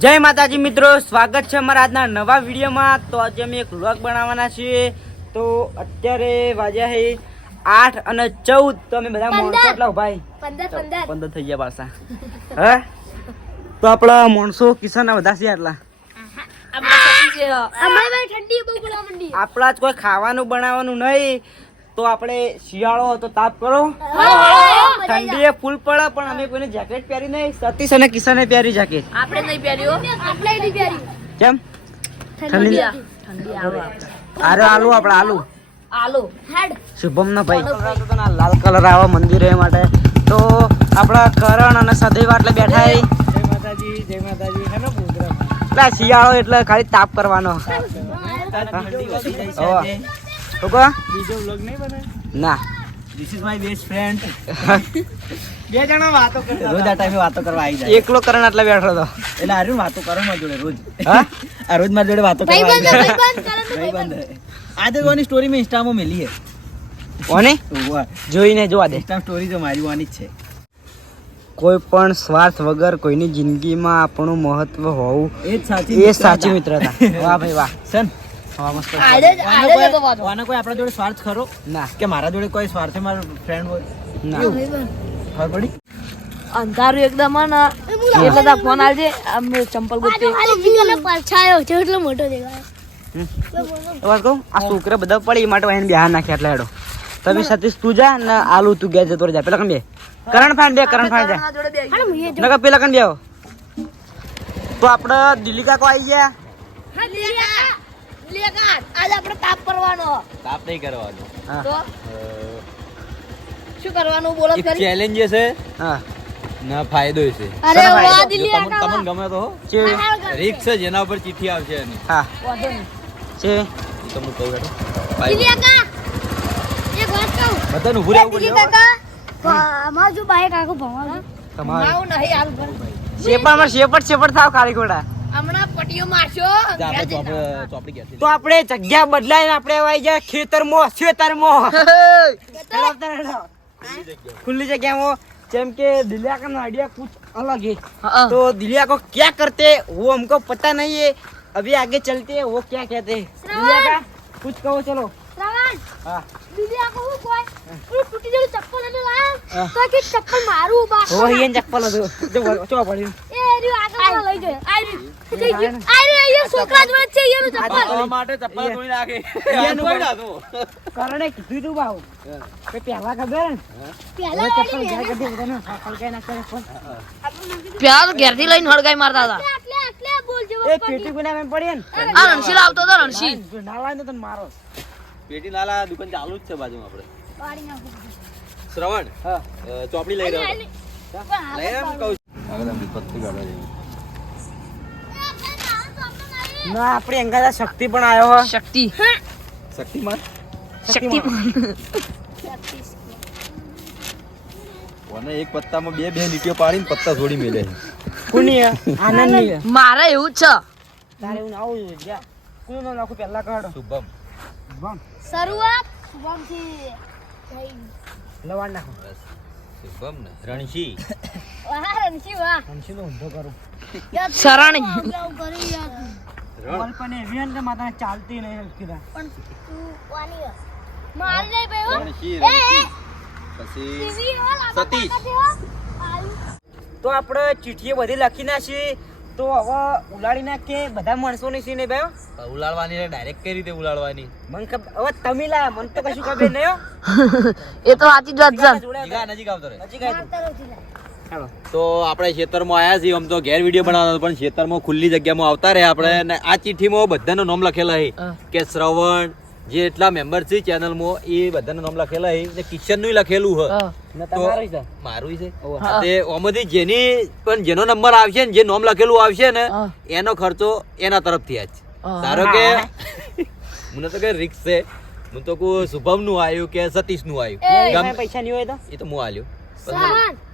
જય માતાજી મિત્રો સ્વાગત છે અમારા આજના નવા વિડીયોમાં. તો આજે અમે એક વ્લોગ બનાવવાના છીએ. તો અત્યારે વાજ્યા છે આઠ અને ચૌદ. તો અમે બધા. માણસો એટલા ભાઈ પંદર થઈ ગયા પાછા. હે? તો આપણા માણસો કિસાનના બધા છે માંડી આપણા જ કોઈ ખાવાનું બનાવવાનું નહીં. તો આપણે શિયાળો તો તાપ કરો. ઠંડી એ ફૂલ પડે પણ અમે કોઈને જેકેટ પહેરી નહીં. સતીશ અને કિશને પહેરી જેકેટ આપણે નહીં પહેર્યું. આપણે નહીં પહેર્યું. કેમ? ઠંડી ઠંડી? આવે. આરે આલુ આપણે આલુ આલુ હેડ. શુભમ ના ભાઈ. લાલ કલર આવા મંદિર એ માટે. તો આપણા કરણ અને સદૈવ એટલે બેઠા જય માતાજી જય માતાજી. હેનો પ્રોગ્રામ એટલે શિયાળો એટલે ખાલી તાપ કરવાનો. ઠંડી છે કહો બીજો વ્લોગ નહીં બને? ના. This is my best friend બે જણા વાતો કરતા રોજ આ ટાઈમે વાતો કરવા આવી જાય. એકલો કરણ એટલે બેઠો હતો. એટલે આર્યુ વાતો કરો મારી જોડે રોજ. હા? આ રોજ મારી જોડે વાતો કરવા આવી બંધ જાય ભાઈ બંધ. આજે કોની સ્ટોરી મેં ઇન્સ્ટામાં મેલી હે કોને જોઈને જોવા દે. ઇન્સ્ટા સ્ટોરી તો મારી વાની જ છે. કોઈ પણ સ્વાર્થ વગર કોઈની જિંદગીમાં આપણું મહત્વ હોવું એ સાચી એ સાચી મિત્રતા. વાહ ભાઈ વાહ. સન જ આનો કોઈ- આપણા જોડે સ્વાર્થ ખરો? ના. કે મારા જોડે કોઈ સ્વાર્થ મારો ફ્રેન્ડ હોય. ના. ખબર પડી? અંધારું એકદમ ને એટલે ફોન આવજે અમે ચંપલ ગોતે પરછાયો છે એટલો મોટો દેખાય. વાત કહું આ છોકરા બધા પડી એ માટે એને બહાર નાખ્યા એટલે હેડો. તમે સતીશ તું જા ને આલુ તું ગયા જતો જા. પેલા કમ બે? કરણ ફાન બે કરણ ફાન જા. નકર પેલા કણ બે તો આપણે દિલ્હી કાકો આવી ગયા? લીયા લેકા આજ આપણે તાપ કરવાનો. તાપ નહીં કરવાનો. તો? શું કરવાનું? બોલો કરી ચેલેન્જ છે હા. ના ફાયદો છે. અરે વાહ દિલ્હી તમને ગમે તો છે રીક્ષ છે જેના ઉપર ચિઠ્ઠી આવશે એની. હા. વાંધો નહીં. છે તમને કહું. દિલ્હી કાકા એક વાત કહું. બધાને ઊભું રહેવું પડશે કાકા અમાર જો બાઈક આખું ભણવા તમારું નહીં આલ પર શેપડમાં શેપડ શેપડ થાવ કાળી ઘોડા. હમણાં પટીઓ મારશો જા આપણે ઘેર જઈને ચોપડે- ચોપડી ઘેરથી તો આપણે જગ્યા બદલાઈને આપણે આવી જાય ખેતરમાં ખેતરમાં खुली जगह वो जेम के दिलिया का आइडिया कुछ अलग है હા. तो दिलिया को क्या करते हैं, वो हमको पता नहीं है अभी आगे चलते हैं वो क्या कहते हैं दिलिया का कुछ कहो चलो શ્રવણ हाँ દિલ્હી આખું હું કોઈ પેલું તૂટી ગયેલું ચપ્પલ અમે હા. લાયા તો કે ચપ્પલ મારું બા वो ये चप्पल લઈ ગયું. આ છોકરા જ વચ્ચે એનું ચપ્પલ. માટે ચપ્પલ નાખે. ના. કરણે કીધું તું બાવ કે પહેલા ખબર ને? પહેલા ચપ્પલ ઘેર કરી લઈને હળગાઈ મારતા હતા. એ પેટી ગુના મેં પડી ને? આ આવતો હતો રણશી ના ને તને મારો. પેટી નાલા દુકાન ચાલુ જ છે બાજુ આપણે. શ્રવણ હા. ચોપડી લઈ રહ્યો લઈ રહ્યો કહું છું આગળ વિપત્તિ ગાળો જેવી. ના આપણી અંગાજા શક્તિ પણ આવ્યો હો. શક્તિ. શક્તિમાન? શક્તિમાન. કોને એક પત્તામાં બે બે લીટીઓ પાડીને પત્તા થોડી મેલે. કુની આનંદની મારે એવું જ છે. તારે એવું આવું જોઈએ. જા. કોનું નામ નાખું પહેલા કાઢો. શુભમ. શુભમ. શરૂઆત શુભમથી લવાડ નાખો. શુભમ ને. રણશી. વાહ રણશી વાહ. રણશી નો ઊંધો કરું શરણી. બોલ પણ એવી ને માતા ચાલતી નહીં તા. પણ તું વાની મારી મારે ભાઈ હો. શી પછી સતીશ. તો આપણે ચીઠીએ બધી લખી નાખી. તો હવે ઉલાડી નાખીએ બધા માણસો ની સીને ભાઈ ઉલાડવાની ડાયરેક્ટ કઈ રીતે ઉલાળવાની? મને ખબર હવે તમે લાયા મને તો કશું ખબર નહીં એ તો સાચી જ વાત છે. નજીક આવતો રે નજીક કાંઈ તો આપણે ખેતરમાં આવ્યા છીએ. આમ તો ઘેર વીડિયો બનાવવાનો પણ ખેતરમાં ખુલ્લી જગ્યામાં આવતા રહ્યા આપણે. અને આ ચિઠ્ઠીમાં બધાનું નામ લખેલા છે. કે શ્રવણ જે એટલા મેમ્બર છે ચેનલમાં એ બધાનું નામ લખેલા છે. ને કિશનનું લખેલું છે. તો મારું છે. તે ઓમાંથી જેની પણ જેનો નંબર આવશે ને જે નામ લખેલું આવશે ને એનો ખર્ચો એના તરફથી આજ. ધારો કે મને તો કે રિક્સ છે. હું તો કહું શુભમનું આવ્યું કે સતીશનું આવ્યું પૈસા નહીં હોય તો? એ તો હું આલ્યો.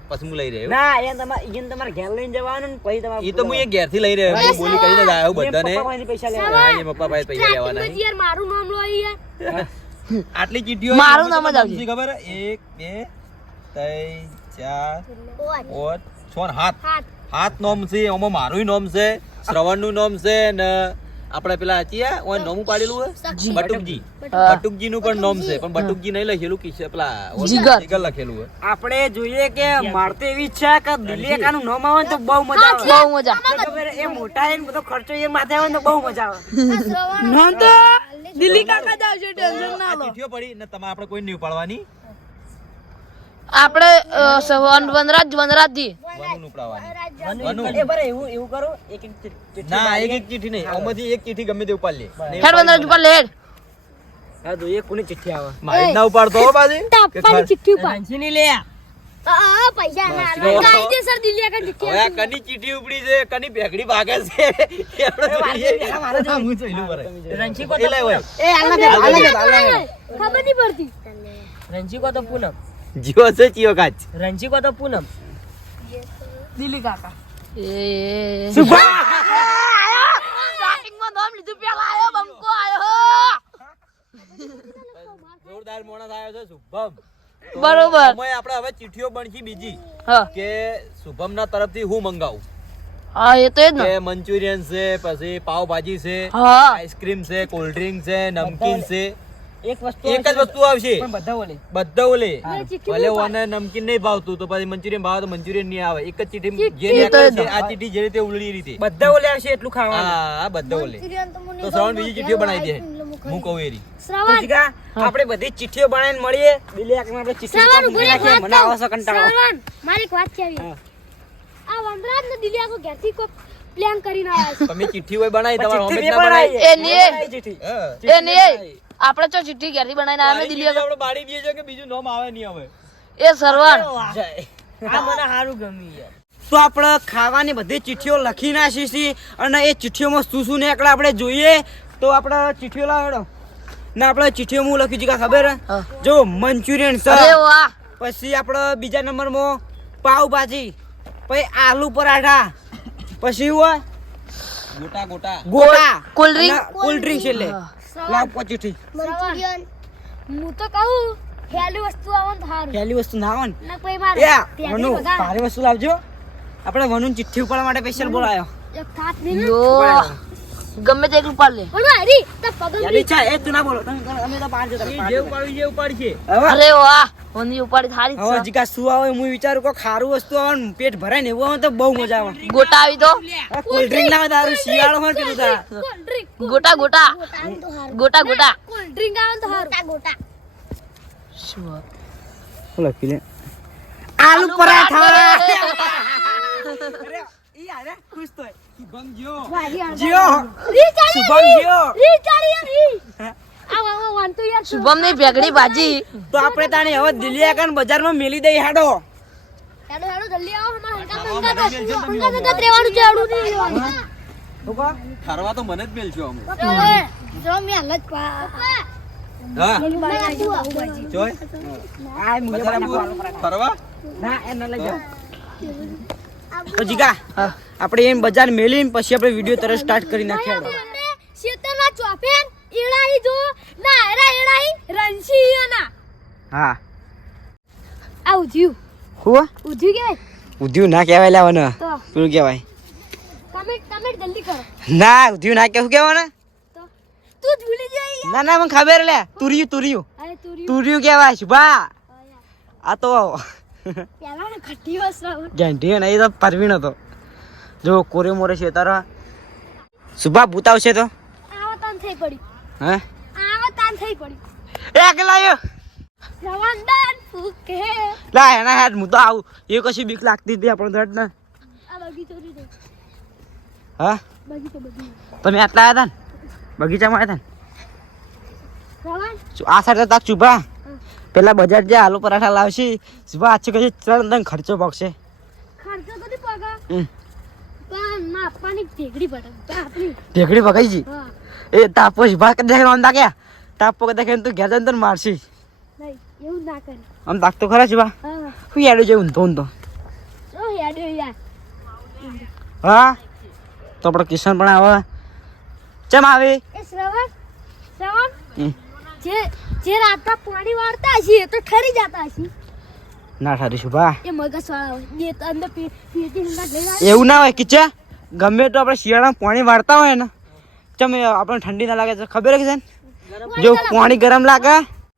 પછી હું લઈ રહ્યો ના એ તમારે ઈન તમારે ઘેર લઈને જવાનું ને પછી તમારે એ તો હું એ ઘેરથી લઈ રહ્યો હું બોલી કરીને જ આવ્યો બધાને પૈસા લેવા હા, એ પપ્પા પાસે પૈસા લેવાના યાર મારું નામ લો યાર આટલી ચીઠીઓ મારું નામ જ આવશે. ખબર હે? એક બે ત્રણ ચાર ઓય. પાંચ છ ને સાત હાથ. નોમ છે એમાં મારું નોમ છે શ્રવણનું નામ છે ને આપણે પેલા ચિયા ઓય નોમું પાડેલું હે બટુકજી. બટુકજી. નું પણ નોમ છે પણ બટુકજી નહીં લખેલું કિશે પેલા જીગર. લખેલું હે આપણે જોઈએ કે મારતે એવી ઈચ્છા કે દિલ્હી કાનું નામ આવે તો બહુ મજા આવે. બહુ મજા. ખબર એ મોટા છે બધો ખર્ચો એ માથે આવે તો બહુ મજા આવે. નામ તો દિલ્હી કાકા જાવ છે ટેન્શન ના લો. ચીઠીઓ પડી ને તમારે આપણે કોઈ નહીં ઉપાડવાની? આપણે વનરાજ વનરાજજી. વનું ઉપડાવવાની. વનું એ બરે એવું એવું કરો એક એક ચિઠ્ઠી ના એક એક ચીઠી નહીં. આમાંથી એક ચિઠ્ઠી ગમે તે ઉપાડ લે. હેડ વનરાજ ઉપર લેડ હા જોઈએ કોની ચિઠ્ઠી આવે? મારી ના ઉપાડતો બાજી. તાપ્પાની ચિઠ્ઠી ઉપર ટેન્શન લે. પૈસા ના કાયદેસર દિલ્હી આગળ ચિઠ્ઠી હવે કની ચીઠી ઉપડી છે? કની ભેગડી ભાગે છે? આપણે હું બરાબર. એ લાય હોય. એ આલા દે આલા દે ખબર નહીં પડતી. રંજી કો તો પૂનમ. જીવો છે ચિયો કાચ. રંજી કો તો પૂનમ. દિલ્હી કાકા એ સ્ટાર્ટિંગમાં નામ લીધું પેલા આયો બંકો આયો જોરદાર માણસ આવ્યો છે શુભમ. બરોબર. સમય આપણે હવે ચીઠીઓ બનશી બીજી કે શુભમ ના તરફથી હું મંગાવું. હા એ તો એ જ ને. મંચુરિયન છે પછી પાવભાજી છે આઈસ્ક્રીમ છે કોલ્ડ ડ્રિંક છે નમકીન છે. એક વસ્તુ એક જ વસ્તુ આવશે. પણ બધા ઓલે બધા ઓલે ભલે ઓને નમકીન નહીં ભાવતું તો પછી મંચુરિયન ભાવે તો મંચુરિયન નહીં આવે. એક જ ચીઠી જે ચીઠી નીકળે તો છે, આ ચીઠી જે રીતે ઉલડી રીતે. બધા ઓલે આવશે એટલું ખાવાનું. હા બધા ઓલે તો શ્રવણ બીજી ચીઠીઓ બનાવી દે. હું કહું એરી. શ્રવણ. આપણે બધી ચિઠ્ઠીઓ બનાવીને મળીએ. દિલ્હી આંખમાં આપણે ચિઠ્ઠી શ્રવણ મૂકી ઊભો રહે, નાખીએ. એક વાત મને આવે છે કંટાળો. શ્રવણ, મારી એક વાત છે આ વનરાજ ને દિલ્હી આખો ઘેરથી કોક પ્લાન કરીને આયા છે. તમે ચીઠી હોય બનાવી તમારે ચિઠ્ઠી ના બનાવી. બનાવી એ નહીં. બનાવી એ નહીં આપણે તો ચિઠ્ઠી ઘેરથી બનાવીને આવે દિલ્હી આપણે બાડી દઈએ છે કે બીજું નામ આવે નહીં હવે. એ સરવાણ આ મને સારું ગમ્યું યાર. તો આપણે ખાવાની બધી ચિઠ્ઠીઓ લખી નાખી છીએ અને એ ચિઠ્ઠીઓમાં શું શું નીકળે આપણે જોઈએ. તો આપણે ચિઠ્ઠીઓ લાવડો ને આપણે ચિઠ્ઠીઓમાં હું લખી છે કે ખબર જો મંચુરિયન સર. પછી આપણે બીજા નંબરમાં પાવભાજી પછી આલુ પરાઠા. પછી હોય? ગોટા ગોટા. ગોટા. Cold drink? કોલ્ડ ડ્રિંક છે લે લાવ પો ચિઠ્ઠી મંચુરિયન. હું તો કહું હેલી વસ્તુ આવન ને હેલી વસ્તુ ના આવન? ને કોઈ મારે. એ વનુ ભારે વસ્તુ લાવજો. આપણે વનુ ચિઠ્ઠી ઉપાડવા માટે સ્પેશિયલ બોલાયો. એક થાત નહીં. યો ગમે તે એકલું પાડ લે. પણ હરી તો પગમ ઈચ્છા એ તું ના બોલો. તમે અમે તો પાંચ જતા જે ઉપાડી જે ઉપાડી છે. અરે વાહ ઓની ઉપાડી થાળી હવે જીકા શું આવે હું વિચારું કો ખારું વસ્તુ આવે ને પેટ ભરાય ને એવું આવે તો બહુ મજા આવે. ગોટા આવી તો. કોલ્ડ ડ્રિંક ના દારૂ તારું શિયાળો હોય ને પેલું તા. ગોટા ગોટા. ગોટા ગોટા કોલ્ડ ડ્રિંક આવે તો સારું ગોટા શું લખી પીલે આલુ પરાઠા. અરે ઈ આરે ખુશ તો શુભમ યાર શુભમની ભેગડી ભાજી તો આપણે તાણે હવે દિલ્હી આગળ બજારમાં મેલી દઈ હાડો. હેડો હેડો જલ્દી આવો. અમાર હંગા હંગા તો હંગા હંગા રેવાનું છે હેડું નહીં રેવાનું ઠરવા તો મને જ મેલ અમે. જો મે હાલત પા હા? જોય. આ મુજબ બજાર આને આવું ફરવા. ના એને લઈ જાઓ તો જીગા આપણે એમ બજાર મેલીને પછી આપણે વીડિયો તરત સ્ટાર્ટ કરી નાખ્યા શેતરના ચોફેન એડાઈ જો ના એરા એડાઈ રંસી હા. આ ઉધ્યું. હું? ઉધ્યુ કે ઉધ્યું ના કહેવાય લેવાનું તો. પેલું કહેવાય? કમેન્ટ કમેન્ટ જલ્દી કરો. ના ઉધ્યું ના કેવું કહેવાના? તું. ભૂલી જઈ ના ના મને ખબર લે. તુરિયું તુરિયું. તુરિયું. કહેવાય શુભા. આ તો પેલા ને એ તો પરવીણ હતો. જો કોરે મોરે છે તારા. સુભા ભૂત આવશે તો? આવા તાન થઈ પડી. હે? આવા તાન થઈ પડી. એ કે લાયો રવાંડન ફૂકે. લા એના હેડ હું તો આવું. એ કશી બીક લાગતી હતી આપણો ધડ ને આ બગીચો રી દે હા? બગીચો બગીચો. તમે આટલા આવ્યા હતા ને? બગીચામાં આવ્યા હતા ને? રવાન આ સાઈડ તાક ચૂભા પેલા બજાર જે આલુ પરાઠા લાવશી આછી કશી ત્રણ ત્રણ ખર્ચો પગશે. ઢેકડી પકાઈ જી? એ તાપો શુભા કે દેખ આમ તાક્યા તાપો દેખે તું ઘેર જઈને તને મારશી. આમ દાખતો ખરા શુભા હા. શું યાડો છે ઊંધો ઊંધો હા? તો આપણો કિશન પણ આવે. ચમ આવે? શ્રવણ શ્રવણ? જે જે રાતના પાણી વાળતા હશે તો ઠરી જતા હશે. ના ઠારી શુભા એ મગજ વાળા તો અંદર. એવું ના હોય કિચા ગમે તો આપણે શિયાળામાં પાણી વાળતા હોય ને ચમ આપણને ઠંડી ના લાગે છે ખબર છે ને? જો પાણી ગરમ લાગે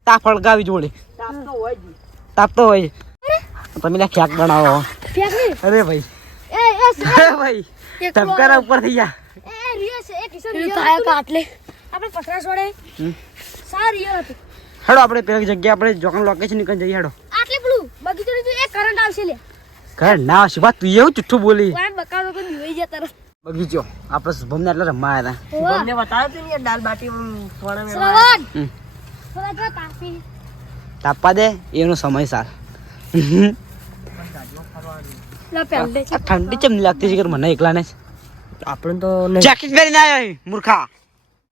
તાપ ફળગાવી જોડે. તાપ તો હોય તમે લ્યા ખ્યાક બનાવો અરે ભાઈ. એ એ સ- અરે ભાઈ. ધબકારા ઉપર થઈ ગયા. એ એ રિયો છે. એ કિશન પેલું રિયો કાયા હતું ને. કાટલે. આપણે પથરા છોડે. સારી સાર રિયો હતું. હેડો આપણે પેલી જગ્યા આપણે જોકન લોકેશન નીકળી જઈએ હેડો. આટલે પેલું બગીચો લીધું એક કરંટ આવશે લે. કરંટ ના શિવા તું એવું ચુઠ્ઠું બોલી. વાન બકા લોકો જોઈ જતા રહો બગીચો. આપણે શુભમ ને એટલે રમવા આવ્યા હતા શુભમ ને બતાવ્યું હતું ને દાલ બાટી શ્રવણ. થોડા થોડા તાપી. તાપવા દે એનો સમય સાર. ઠંડી ચમ લાગતી છે કે મને એકલાને ને આપણે તો જેકેટ પહેરીને આવ્યા મૂર્ખા.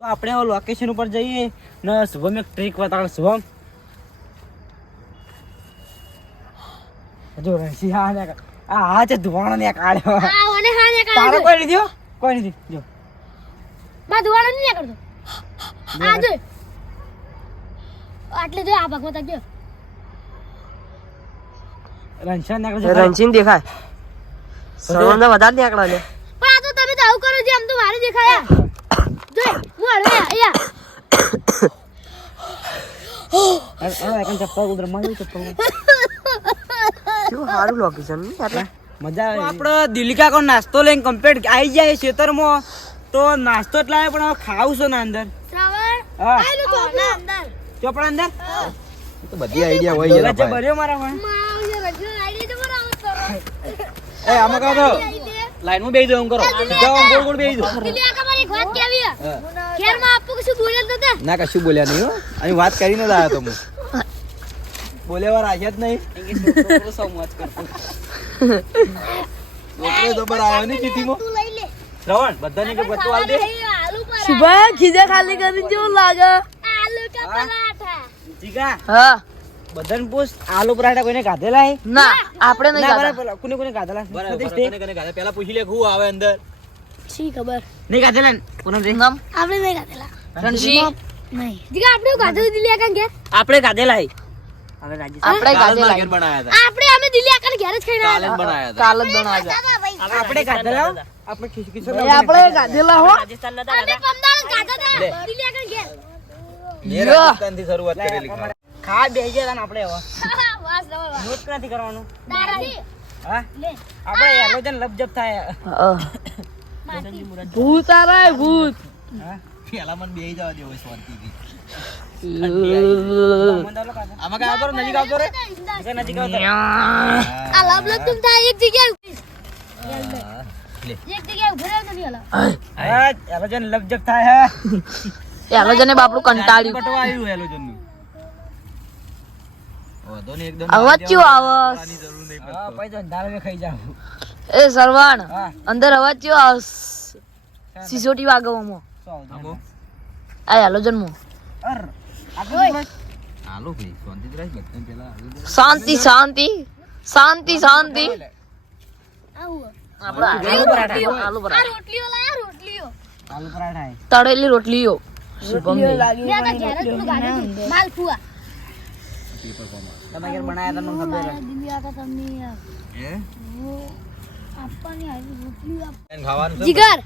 તો આપણે હવે લોકેશન ઉપર જઈએ. ને શુભમ એક ટ્રીક બતાવે શુભમ. જો રણસી હા ને આ હા છે ધુવાણો ને કાઢ્યો. આ ઓને હા ને તારો કોઈ લીધો? કોઈ નથી જો. બા દુવાળો નહીં કરતો આ જો. આટલે જો આ ભાગમાં તક જો. રણછોડ ને રણસીન દેખાય. સર્વન તો વધારે નીકળે ને પણ આ તો તમે તો આવું કરો જે આમ તો મારે દેખાયા. જો. એટલે આવે આપણો દિલિકા કો નાસ્તો લઈને કમ્પ્લીટ આવી જાય ખેતરમાં તો નાસ્તો જ લાવે પણ હવે ખાવું છે ને અંદર ચોપડા અંદર તો બધી આઈડિયા હોય ગજબ ભર્યો મારા માં કરો એ આમાં કહો તો હું બેસી દો એમ કરો જાઓ ગોળ ગોળ બેસી દો દિલ્હી મારી વાત કેવી હે ઘેરમાં આપું કશું બોલ્યા નતા? ના કશું બોલ્યા નહીં હો. અહીં વાત કરીને જ આવ્યો તો હું બોલ્યા વાર આવ્યા જ નહીં. છોકરો જબર આવ્યો નહીં ચીઠીમાં. તું લઈ લે શ્રવણ બધાને કે બધું આલ દે. આલુ ખીજા ખાલી કરીને જેવું લાગે? આલુ કા પરાઠા? જીગા હા. બધાને પૂછ આલુ પરાઠા કોઈને ખાધેલા હે? ના આપણે નહીં ના બરાબર કોને કોને ખાધેલા? બરાબર સતીશ તે? કને કને પહેલા પૂછી લે હું આવે અંદર. છી ખબર? નહીં ખાધેલા ને? પૂનમ રે નામ આપણે નહીં ગાધેલા. રણજી? નહીં. જીગા આપણે ગાધું દિલ્હી આકા ઘેર? આપણે ખાધેલા હે. હવે રાજસ્થાન આપણે જ મારા ઘેર બનાયા હતા. આપણે અમે દિલ્હી આકા ઘેર જ ખાઈને આયા જ બનાયા હતા. કાલ જ હતા. આપણે ખાધેલા આપણે ખિસ- કિશોર આપણે ખાધેલા હો. અમે પમદાર ગાધા દિલ્હી આકા ઘેર. મેં રાજસ્થાનથી શરૂઆત કરેલી. ખા બેસી ગયા આપણે હવે. વાસ દવા વાસ. નોટ નથી કરવાનું? હા? આપણે એલોજન લપજપ થાય. ભૂત આરાય ભૂત પહેલા મને બેસી જવા દેવો શાંતિથી. આમાં કાંઈ આવતો? નજીક આવતો રે જીગા નજીક આવતો. આ લબ લબ તુમ થાય એક જગ્યાએ. એક જગ્યાએ ઊભો રહ્યો નથી હલા એલોજન લપજપ થાય હે એલો જને બાપડું કંટાળ્યું બટવા આવ્યું એલોજનનું. વાંધો નહીં, એકદમ અવાજ ચેવો આવે આની જરૂર નહીં હા તો. દાળ મેં ખાઈ જાવ એ સરવાણ અંદર અવાજ ચેવો આવે સિસોટી વાગવામાં? આમો? આ જન્મો. અર હાલો ભાઈ શાંતિથી રાખ, બધાને પહેલા શાંતિ શાંતિ શાંતિ શાંતિ. તળેલી રોટલીઓ. મેં તો ઘેર જ પેલું ગાધું હતું. માલપુઆ તમે ઘેર બનાયા તમને. મને ખબર હે. આવી? જીગર!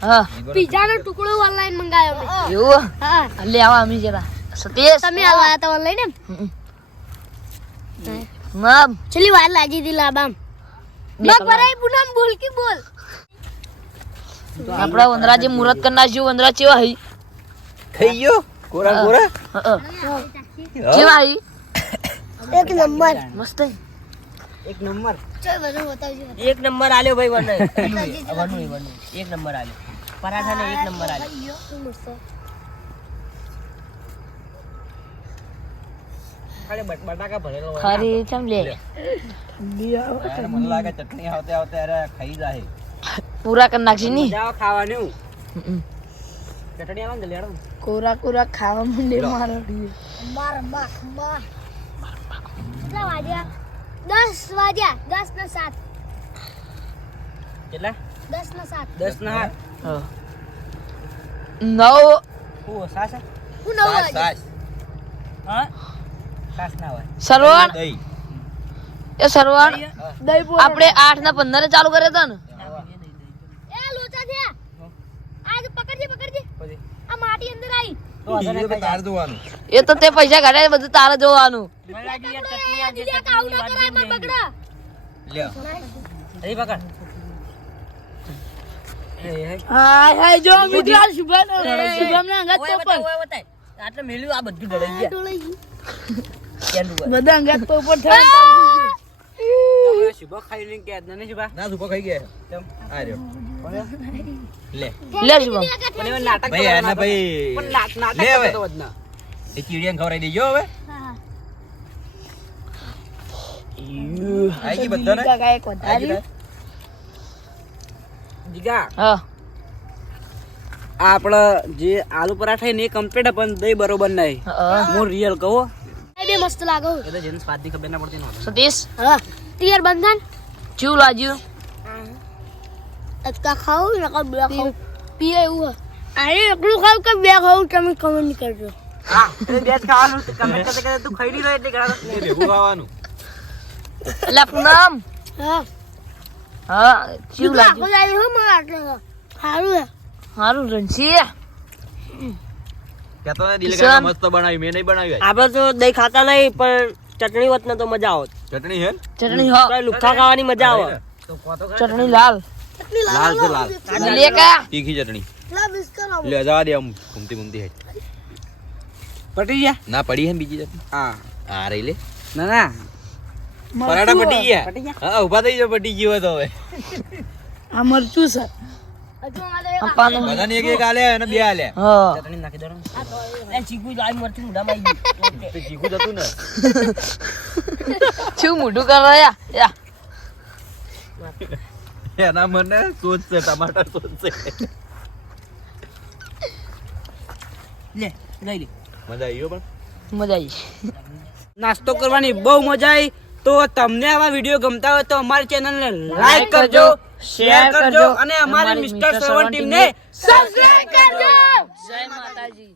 પિઝાનો ટુકડો ઓનલાઈન મંગાવ્યો એવું? હા. લે આવા અમી જરા. સતીશ? તમે હાલવા હતા ઓનલાઈન એમ? નામ ચલી વાર લાગી હતી લાબામ મગ ભરાઈ પૂનમ બોલ કે બોલ? આપડા વંદરા જે મુરત કરી નાખ્યું વંદરા ચેવા હઈ? થઈ ગયો? કોરા કોરા? ચેવા હઈ? એક નંબર. મસ્ત. એક નંબર. ચલ બધું બતાવજો. એક નંબર આલ્યો ભાઈ વન. બતાવજો. એક નંબર આલ્યો. પરાઠા ને એક નંબર આલ્યો. ભાઈઓ, શું મસ્ત. ખાલી બટ- બટાકા ભરેલો ખરી ચમ લે. મને લાગે ચટણી આવતે આવતે અરે ખાઈ જાય પૂરા કરી નાખશી ની. મજા ખાવાનું. ચટણી આવે ને કોરા કોરા ખાવા માંડે મારો કેટલા વાગ્યા? દસ વાગ્યા દસ ને સાત. કેટલા? દસ ને સાત. દસ ને આઠ નવ. હું સાસ? હું નવ વાગ્યા હા? સાસ ના હોય સરવણ? એ સરવણ આપણે આઠ ને પંદર ચાલુ કર્યો હતો ને. એ લોચા થયા. આજ પકડજે પકડજે. આ માટી અંદર આવી એ તો તે પૈસા કાઢ્યા બધું તારે જોવાનું. ના ના બધું અંગાત તો ઉપર થયા શુભ ખાઈ લઈને કે નહીં શુભા? ના શુભ ખાઈ ગયા આ રહ્યો. લે. લે શુભમ નાટક ભાઈ આના ભાઈ પણ નાટક લે હવે. કરતો એ ચીડિયાને ખવડાવી દેજો હવે. આઈ ગઈ બધાને? કાકા એક વધારી. જીગા હા. આ આપડે જે આલુ પરાઠા ને એ કમ્પ્લીટ પણ દહીં બરોબર નહીં. હું. રિયલ કહો બે મસ્ત લાગો જેને સ્વાદની ખબર ના પડતી સતીશ? હા. તિયર બંધન? જીવ લાગ્યું. અટકા ખાવ નકર બે ખાવ પીએ એવું અરે એકલું ખાવ કે બે ખાવ તમે કમેન્ટ કરજો હા બે ખાવાનું કમેન્ટ કરતા કરતા તું ખાઈ નહીં રહ્યો એટલે ઘણા ભેગું ખાવાનું એટલે પૂનમ હા હા ચેવું લાગ્યું જાય હો મારા આટલે સારું સારું રણસી કહેતો ને દિલ કિશન. મસ્ત બનાવી મેં નહીં બનાવી. આપડે તો દહીં ખાતા નહીં પણ ચટણી વત તો મજા આવત ચટણી હે ચટણી હા લુખા ખાવાની મજા આવે ચટણી લાલ લાલ છે લાલ. લે કા? તીખી ચટણી. લા જવા દે આમ ઘૂમતી ઘૂમતી હે. પટી ગયા? ના પડી હે બીજી ચટણી? હા. આ રહી લે. ના ના. પરાઠા પટી પટી ગયા? હા ઊભા થઈ જાવ પટી ગયો તો હવે. આ મરચું છે. બધાને એક એક આલે અને બે આલે. હા. ચટણી નાખી દો એ ચીકુ લાઈ મરથી મુઢામાં આવી ગયું. ચીકુ જ હતું ને. શું મોઢું કરવા યા. યા એના મને સોચ છે ટમાટર સોચ છે. લે લઈ લે. મજા આવી પણ. મજા આવી નાસ્તો કરવાની બહુ મજા આવી. તો તમને આવા વીડિયો ગમતા હોય તો અમારી ચેનલને લાઈક કરજો શેર કરજો અને અમારી મિસ્ટર સેવન ટીમને સબસ્ક્રાઇબ કરજો. જય માતાજી.